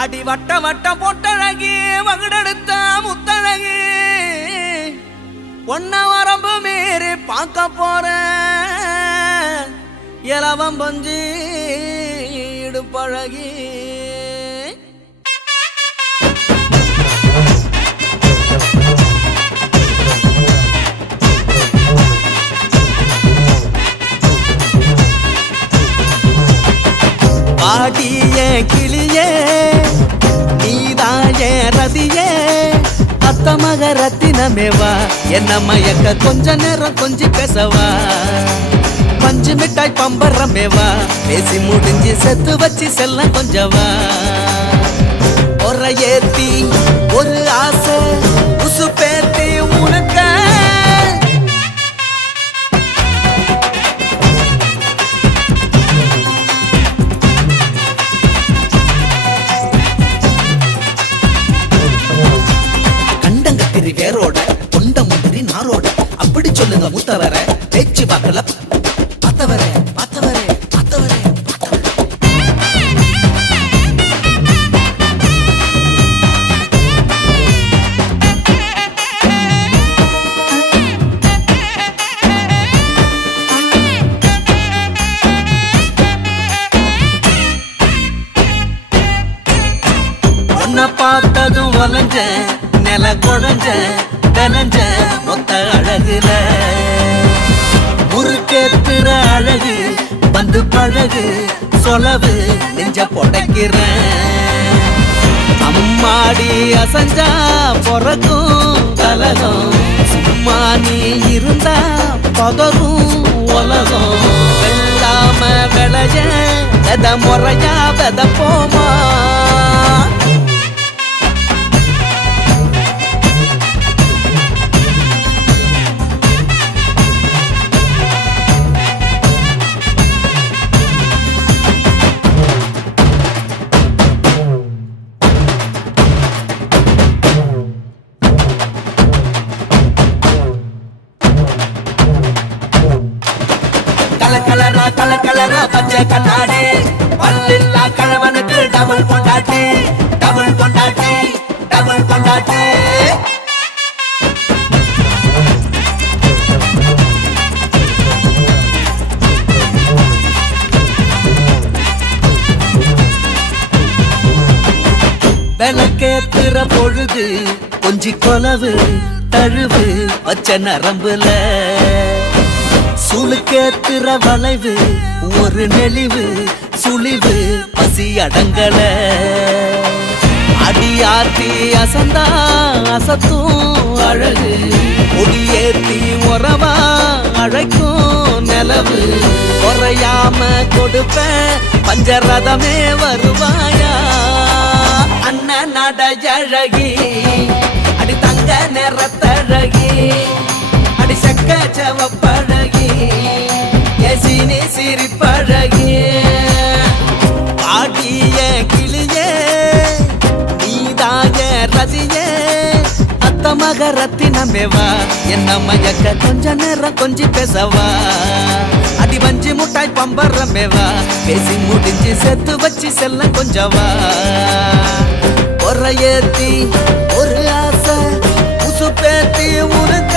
அடி வட்ட வட்ட பொட்டழகி வகுடெடுத்த முத்தழகி ஒன்ன வரம்பு மீறி பார்க்க போற இலவம் பஞ்சி இடுப்பழகி பாடிய கிளியே நீதாயே ரதியே அத்த மக ரத்தினமேவா என்ன மயக்க கொஞ்ச நேரம் கொஞ்சி பேசவா பஞ்சு மிட்டாய் பம்பரமேவா பேசி முடிஞ்சு செத்து வச்சு செல்ல கொஞ்சவா ஒரு ஏத்தி ஒரு ஆசை உசு பேத்தி உனக்க வேரோட கொண்ட முந்திரி நாரோட அப்படி சொல்லுங்க முத்தவர பேச்சு பார்க்கல பார்த்தவர பார்த்தவர பார்த்தவர உன்னை பார்த்ததும் வளைஞ்ச நில குழஞ்ச தனஞ்ச மொத்த அழகுல முறுக்கேத்துற அழகு வந்து பழகு சொலவு நெஞ்ச பொடைக்கிற அம்மாடி அசஞ்சா பொறக்கும் கலகம் சும்மா நீ இருந்தா பதரும் உலகம் வெள்ளாம விளைய வெத முறையா வெத போமா கலரா பச்சை கண்ணாடி பல்லில்லா கழவனுக்கு டபுள் கொண்டாட்டி டபுள் கொண்டாட்டி டபுள் கொண்டாட்டி விளக்கேத்துற பொழுது கொஞ்சி கொலவு தழுவு வச்ச நரம்புல சுளுக்கேத்துற வளைவு ஒரு நெளிவு சுழிவு பசி அடங்கல அடியாத்தி அசந்தா அசத்தும் அழகு ஒடியேத்தி உறவா அழைக்கும் நிலவு குறையாம கொடுப்ப பஞ்சரதமே வருவாயா அண்ணன் நடையழகி அடி தங்க நிறத்தழகி அடி சக்க செவப்பழகி எசினி சிரிப்பழகி பாடிய கிளியே நீதாய ரதியே அத்த மக ரத்தினமேவா என்ன மயக்க கொஞ்ச நேரம் கொஞ்சி பேசவா அடி வஞ்சி முட்டாய் பம்பரமேவா பேசி முடிஞ்சு செத்து வச்சு செல்ல கொஞ்சவா ஒரு ஏத்தி ஒரு ஆசை உசு பேத்தி உனக்கு